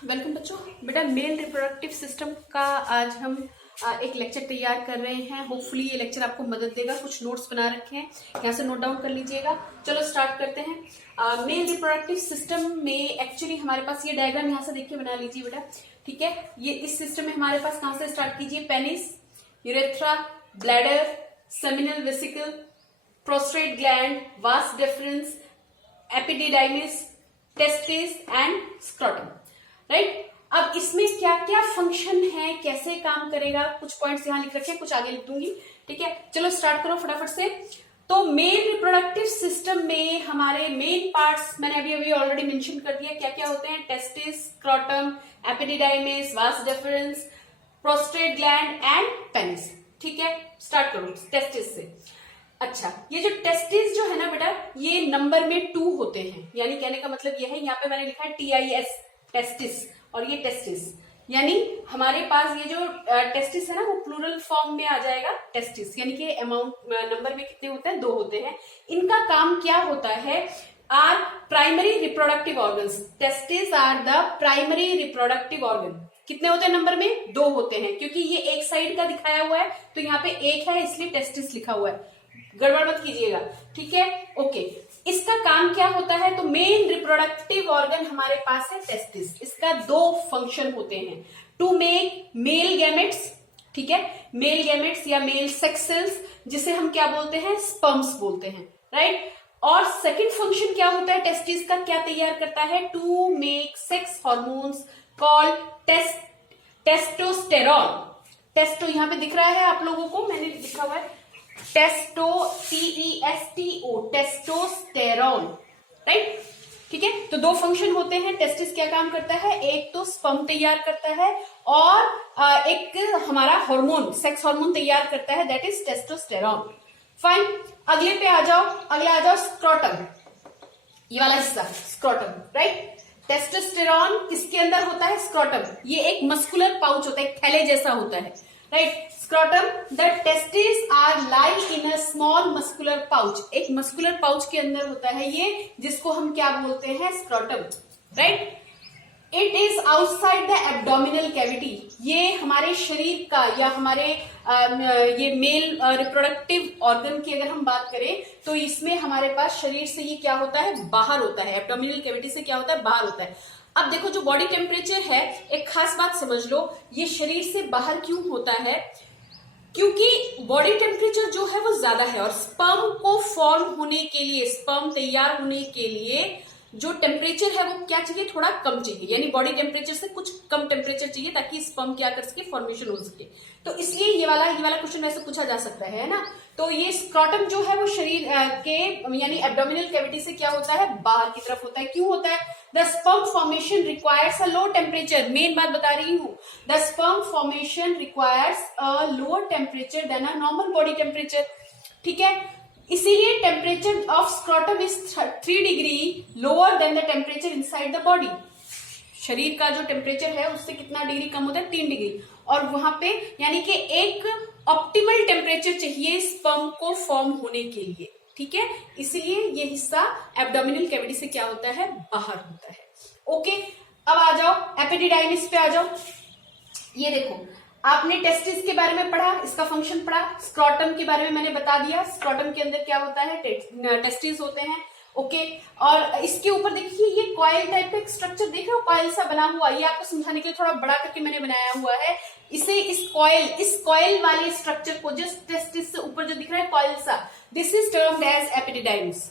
Welcome बच्चों। बेटा male reproductive system का आज हम एक लेक्चर तैयार कर रहे हैं। होपफुली ये लेक्चर आपको मदद देगा। कुछ नोट्स बना रखे हैं, यहाँ से नोट डाउन कर लीजिएगा। चलो स्टार्ट करते हैं। मेल रिप्रोडक्टिव सिस्टम में एक्चुअली हमारे पास ये डायग्राम यहाँ से देखिए, बना लीजिए बेटा। ठीक है, ये इस सिस्टम में हमारे पास कहाँ से स्टार्ट कीजिए, penis, urethra, bladder, seminal vesicle, prostate gland, vas deferens, epididymis, testis and scrotum. Right, अब इसमें क्या क्या फंक्शन है, कैसे काम करेगा, कुछ पॉइंट्स यहाँ लिख रखे हैं, कुछ आगे लिख दूंगी। ठीक है, चलो स्टार्ट करो फटाफट से। तो मेल रिप्रोडक्टिव सिस्टम में हमारे मेन पार्ट्स मैंने अभी अभी ऑलरेडी मेंशन कर दिया, क्या क्या होते हैं। Testis, scrotum, epididymis, vas deferens, prostate gland and penis. ठीक है, स्टार्ट करो टेस्टिस से। अच्छा, ये जो टेस्टिस जो है ना बेटा, ये नंबर में 2 होते हैं। यानी कहने का मतलब ये है, यहाँ पे मैंने लिखा है TIS, टेस्टिस, और ये टेस्टिस। यानी हमारे पास ये जो टेस्टिस है ना, वो प्लूरल फॉर्म में आ जाएगा टेस्टिस। यानी कि अमाउंट नंबर में कितने होते हैं, 2 होते हैं। इनका काम क्या होता है, are primary reproductive organs. Testis are the primary reproductive organ. कितने होते हैं नंबर में, 2 होते हैं। क्योंकि ये एक साइड का दिखाया हुआ है तो यहाँ पे 1 है, इसलिए टेस्टिस लिखा हुआ है, गड़बड़ मत कीजिएगा। ठीक है, ओके। इसका काम क्या होता है, तो मेन रिप्रोडक्टिव ऑर्गन हमारे पास है टेस्टिस। इसका 2 फंक्शन होते हैं, टू मेक मेल गैमेट्स। ठीक है, मेल गैमेट्स या मेल सेक्स सेल्स, जिसे हम क्या बोलते हैं, स्पर्म्स बोलते हैं। राइट, और सेकंड फंक्शन क्या होता है टेस्टिस का, क्या तैयार करता है, to make sex hormones called testosterone. Testo यहाँ पे दिख रहा है आप लोगों को, मैंने लिखा हुआ है टेस्टो, TESTO, टेस्टोस्टेरॉन। राइट, ठीक है। तो 2 फंक्शन होते हैं। टेस्टिस क्या काम करता है, एक तो स्पर्म तैयार करता है और एक हमारा हार्मोन, सेक्स हार्मोन तैयार करता है, दैट इज टेस्टोस्टेरॉन। फाइन, अगले पे आ जाओ, अगला आ जाओ स्क्रोटम, ये वाला हिस्सा स्क्रोटम। राइट, टेस्टोस्टेरॉन किसके अंदर होता है, स्क्रोटम। ये एक मस्कुलर पाउच होता है, एक थैले जैसा होता है। Right, scrotum, the testis are lie in a small muscular pouch. एक मस्कुलर पाउच के अंदर होता है ये, जिसको हम क्या बोलते हैं, scrotum. Right, it is outside the abdominal cavity. ये हमारे शरीर का या हमारे ये मेल रिप्रोडक्टिव ऑर्गन की अगर हम बात करें तो इसमें हमारे पास शरीर से ये क्या होता है, बाहर होता है। एब्डोमिनल कैविटी से क्या होता है, बाहर होता है। अब देखो, जो बॉडी टेम्परेचर है, एक खास बात समझ लो, ये शरीर से बाहर क्यों होता है, क्योंकि बॉडी टेम्परेचर जो है वो ज्यादा है और स्पर्म को फॉर्म होने के लिए, स्पर्म तैयार होने के लिए जो टेम्परेचर है वो क्या चाहिए, थोड़ा कम चाहिए। यानी बॉडी टेम्परेचर से कुछ कम टेम्परेचर चाहिए ताकि स्पर्म क्या कर सके, फॉर्मेशन हो सके। तो इसलिए ये वाला क्वेश्चन वैसे पूछा जा सकता है ना। तो ये स्क्रोटम जो है वो शरीर के यानी एब्डोमिनल कैविटी से क्या होता है, बाहर की तरफ होता है। क्यों होता है, the sperm formation requires a low temperature. Main बात बता रही हूँ, the sperm formation requires a lower temperature than a normal body temperature. ठीक है, इसीलिए temperature of scrotum is 3 degree lower than the temperature inside the body. शरीर का जो टेम्परेचर है उससे कितना डिग्री कम होता है, 3 डिग्री। और वहां पे यानी कि एक ऑप्टिमल टेम्परेचर चाहिए स्पर्म को फॉर्म होने के लिए। ठीक है, इसलिए ये हिस्सा एब्डोमिनल कैविटी से क्या होता है, बाहर होता है। ओके, अब आ जाओ एपिडिडाइमिस पे आ जाओ। ये देखो, आपने टेस्टिस के बारे में पढ़ा, इसका फंक्शन पढ़ा। स्क्रोटम के बारे में मैंने बता दिया, स्क्रोटम के अंदर क्या होता है, टेस्टिस होते हैं। ओके, और इसके ऊपर देखिए ये कॉइल टाइप का एक स्ट्रक्चर देख रहे हो, कॉइल सा बना हुआ। ये आपको समझाने के लिए थोड़ा बड़ा करके मैंने बनाया हुआ है इसे। इस कॉइल वाले स्ट्रक्चर को, जस्ट टेस्टिस से ऊपर जो दिख रहा है कॉइल सा, this is termed as epididymis.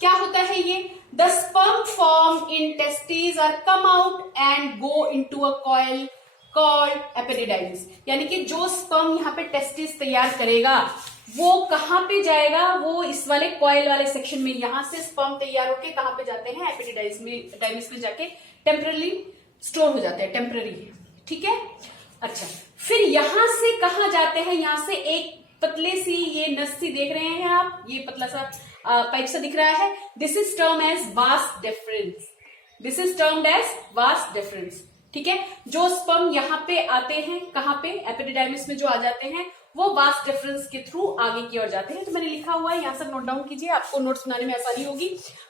क्या होता है ये, the sperm form in testis are come out and go into a coil called epididymis. यानी कि जो स्पर्म यहाँ पे टेस्टिस तैयार करेगा वो कहाँ पे जाएगा, वो इस वाले कॉइल वाले सेक्शन में। यहां से स्पर्म तैयार होके कहाँ पे जाते हैं, एपिडिडाइमिस में जाके टेम्पररी स्टोर हो जाते हैं, टेम्पररी। ठीक है, अच्छा, फिर यहां से कहाँ जाते हैं, यहां से एक पतले सी ये नस्सी देख रहे हैं आप, ये पतला सा पाइप सा दिख रहा है, this is term as vas deferens. This is termed as vas deferens. ठीक है, जो स्पर्म यहाँ पे आते हैं, कहाँ पे, एपिडिडाइमिस में जो आ जाते हैं, वो वास डिफरेंस के थ्रू आगे की ओर जाते हैं। तो मैंने लिखा हुआ है, यहां से नोट डाउन कीजिए, आपको नोट्स बनाने में आसानी होगी।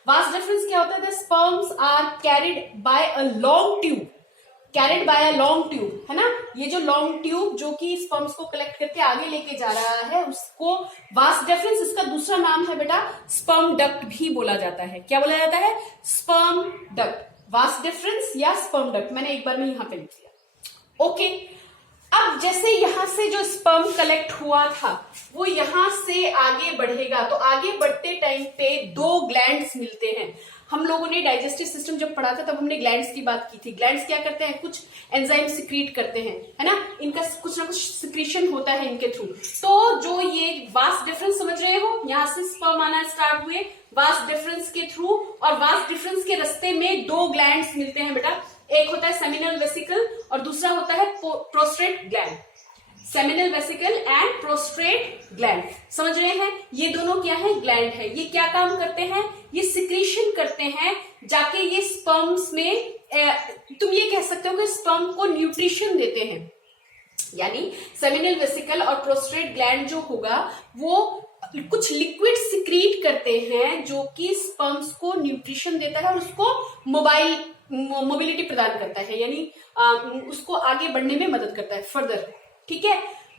वास डिफरेंस क्या होता है, the sperms are carried by a long tube. Carried by a long tube, है ना। ये जो लॉन्ग ट्यूब जो कि स्पर्म्स को कलेक्ट करके आगे लेके जा रहा है उसको वास डेफरेंस, इसका दूसरा नाम है बेटा स्पर्म डक्ट भी बोला जाता है। क्या बोला जाता है? स्पर्म डक्ट, वास डेफरेंस या स्पर्म डक्ट, मैंने एक बार में यहां पे लिख दिया। ओके, अब जैसे यहां से जो स्पर्म कलेक्ट हुआ था वो यहां से आगे बढ़ेगा, तो आगे बढ़ते टाइम पे दो ग्लैंड्स मिलते हैं। हम लोगों ने डाइजेस्टिव सिस्टम जब पढ़ा था तब हमने ग्लैंड्स की बात की थी। ग्लैंड्स क्या करते हैं? कुछ एंजाइम सिक्रीट करते हैं, है ना, इनका कुछ ना कुछ सिक्रीशन होता है इनके थ्रू। तो जो ये वास डिफरेंस समझ रहे हो, यहां से स्पर्म आना स्टार्ट हुए वास डिफरेंस के थ्रू, और वास डिफरेंस के रास्ते में दो ग्लैंड्स मिलते हैं बेटा, एक होता है सेमिनल वेसिकल और दूसरा होता है prostate gland. Seminal vesicle and prostate gland, समझ रहे हैं? ये दोनों क्या है? ग्लैंड है। ये क्या काम करते हैं? ये सिक्रीशन करते हैं जाके ये स्पर्म्स में, तुम ये कह सकते हो कि स्पर्म को न्यूट्रिशन देते हैं। यानी सेमिनल वेसिकल और प्रोस्टेट ग्लैंड जो होगा वो कुछ लिक्विड सिक्रीट करते हैं जो कि स्पर्म्स को न्यूट्रिशन देता है और उसको मोबिलिटी प्रदान करता है, यानी उसको आगे बढ़ने में मदद करता है फर्दर। ठीक है,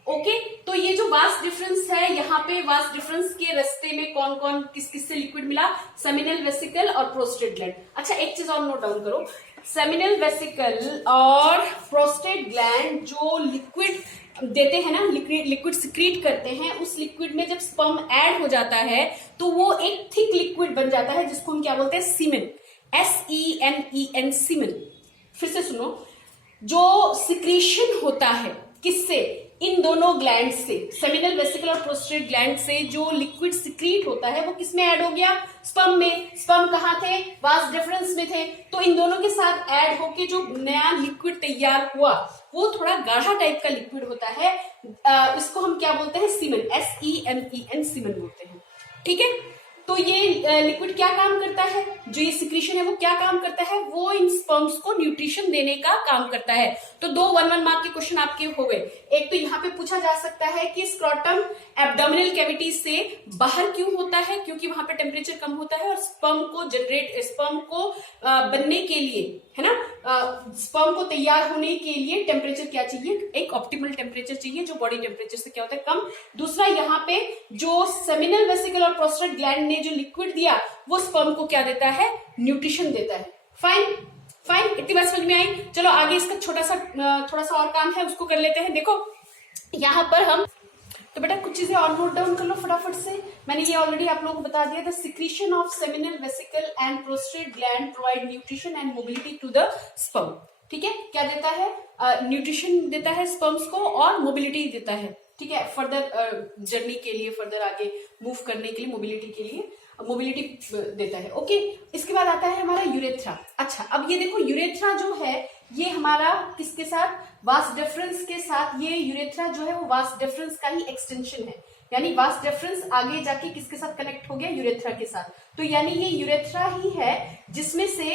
ओके। तो ये जो वास डिफरेंस है, यहाँ पे वास डिफरेंस के रास्ते में कौन कौन किस किस से लिक्विड मिला? सेमिनल वेसिकल और प्रोस्टेट ग्लैंड। अच्छा, एक चीज और नोट डाउन करो, सेमिनल वेसिकल और प्रोस्टेट ग्लैंड जो लिक्विड देते हैं ना, लिक्विड सिक्रीट करते हैं, उस लिक्विड में जब स्पर्म ऐड हो जाता है तो वो एक थिक लिक्विड बन जाता है जिसको हम क्या बोलते हैं? सीमेन, SEMEN, सीमेन। फिर से सुनो, जो सिक्रीशन होता है किससे? इन दोनों ग्लैंड से, सेमिनल वेसिकल और प्रोस्टेट ग्लैंड से जो लिक्विड सिक्रीट होता है वो किसमें ऐड हो गया? स्पर्म में। स्पर्म कहाँ थे? वास डिफरेंस में थे। तो इन दोनों के साथ ऐड होके जो नया लिक्विड तैयार हुआ वो थोड़ा गाढ़ा टाइप का लिक्विड होता है, इसको हम क्या बोलते हैं? सीमेन, SEMEN, सीमेन बोलते हैं। ठीक है, तो ये लिक्विड क्या काम करता है? जो ये सिक्रीशन है वो क्या काम करता है? वो इन स्पर्म्स को न्यूट्रिशन देने का काम करता है। तो दो 1-1 मार्क के क्वेश्चन आपके हो गए। एक तो यहाँ पे पूछा जा सकता है कि स्क्रोटम एब्डोमिनल कैविटी से बाहर क्यों होता है? क्योंकि वहां पे टेम्परेचर कम होता है और स्पर्म को बनने के लिए, है ना, स्पर्म को तैयार होने के लिए टेम्परेचर क्या चाहिए? एक ऑप्टिमल टेम्परेचर चाहिए जो बॉडी टेम्परेचर से क्या होता है? कम। दूसरा, यहाँ पे जो सेमिनल वेसिकल और प्रोस्टेट ग्लैंड ने जो लिक्विड दिया वो स्पर्म को क्या देता है? न्यूट्रिशन देता है। फाइन फाइन, इतनी बात समझ में आई? चलो आगे इसका थोड़ा सा और काम है, उसको कर लेते हैं। देखो यहाँ पर हम, तो बेटा कुछ चीजें और नोट डाउन कर लो फटाफट से। मैंने ये ऑलरेडी आप लोगों को बता दिया, the secretion of seminal vesicle and prostate gland provide nutrition and mobility to the sperm. ठीक है, क्या देता है? न्यूट्रिशन देता है स्पर्म्स को और मोबिलिटी देता है। ठीक है, फर्दर जर्नी के लिए, फर्दर आगे मूव करने के लिए, मोबिलिटी के लिए मोबिलिटी देता है। ओके, इसके बाद आता है हमारा यूरेथ्रा। अच्छा, अब ये देखो यूरेथ्रा जो है ये हमारा किसके साथ? वास डिफरेंस के साथ। ये यूरेथ्रा जो है वो वास डिफरेंस का ही एक्सटेंशन है, यानी वास डिफरेंस आगे जाके किसके साथ कनेक्ट हो गया? यूरेथ्रा के साथ। तो यानी ये यूरेथ्रा ही है जिसमें से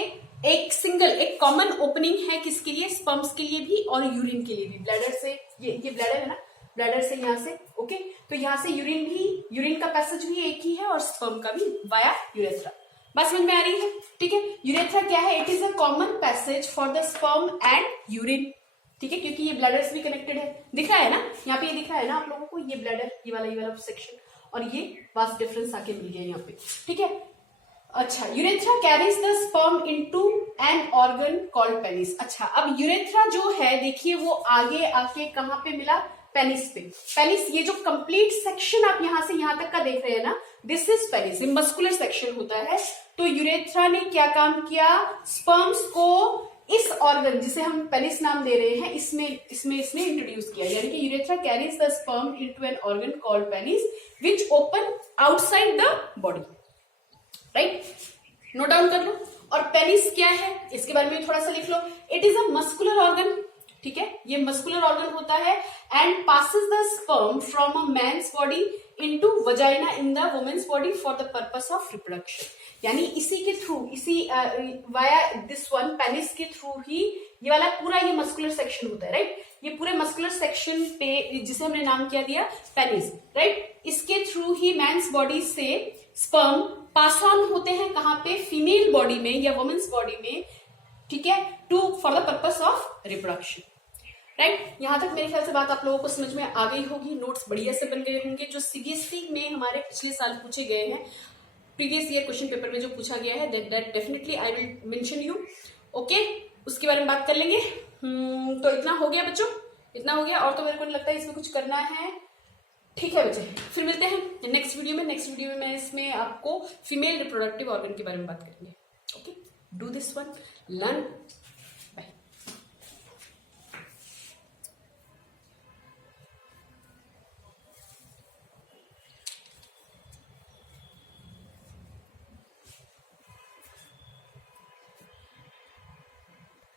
एक कॉमन ओपनिंग है किसके लिए? स्पर्म्स के लिए भी और यूरिन के लिए भी। ब्लैडर से, ये ब्लैडर है ना, ब्लैडर से यहाँ से, ओके, तो यहाँ से यूरिन का पैसेज भी एक ही है और स्पर्म का भी वाया यूरेथ्रा। बस समझ में आ रही है? ठीक है, यूरेथ्रा क्या है? It is a common passage for the sperm and urine. ठीक है, क्योंकि ये ब्लैडर से भी कनेक्टेड है। दिख रहा है ना यहाँ पे? ये दिख रहा है ना आप लोगों को? ये ब्लैडर, ये वाला सेक्शन, और ये वास डिफरेंस आके मिल गया यहाँ पे। ठीक है, अच्छा, urethra carries the sperm into an organ called penis. अच्छा, अब यूरेथ्रा जो है देखिए वो आगे आके कहाँ पे मिला? पेनिस पे। पेनिस, ये जो कंप्लीट सेक्शन आप यहां से यहां तक का देख रहे हैं ना, दिस इज पेनिस, ये मस्कुलर सेक्शन होता है। तो यूरेथ्रा ने क्या काम किया? स्पर्म्स को इस ऑर्गन जिसे हम पेनिस नाम दे रहे हैं इसमें इंट्रोड्यूस किया, यानी कि urethra carries the sperm into an organ called penis which open outside the body. Right, note down कर लो। और पेनिस क्या है इसके बारे में थोड़ा सा लिख लो। It is a muscular organ. ठीक है, ये मस्कुलर ऑर्गन होता है and passes the sperm from a man's body into vagina in the woman's body for the purpose of reproduction. यानी इसी के through, via this one, penis के through ही ये वाला पूरा ये मस्कुलर सेक्शन होता है। राइट, ये पूरे मस्कुलर सेक्शन पे जिसे हमने नाम क्या दिया? पेनिस। राइट, इसके थ्रू ही मैन्स बॉडी से स्पर्म पास ऑन होते हैं कहाँ पे? फीमेल बॉडी में या वुमेन्स बॉडी में। ठीक है, to for the purpose of reproduction. Right, यहां तक मेरे ख्याल से बात आप लोगों को समझ में आ गई होगी। नोट्स बढ़िया से बन गए होंगे। जो सीबीएसई में हमारे पिछले साल पूछे गए हैं, प्रीवियस ईयर क्वेश्चन पेपर में जो पूछा गया है, that definitely I will mention you. Okay, उसके बारे में बात कर लेंगे। तो इतना हो गया बच्चों, इतना हो गया, और तो मेरे को नहीं लगता है इसमें कुछ करना है। ठीक है बच्चे, फिर मिलते हैं नेक्स्ट वीडियो में। नेक्स्ट वीडियो में मैं इसमें आपको फीमेल रिप्रोडक्टिव ऑर्गन के बारे में बात करेंगे। Okay, do this one, learn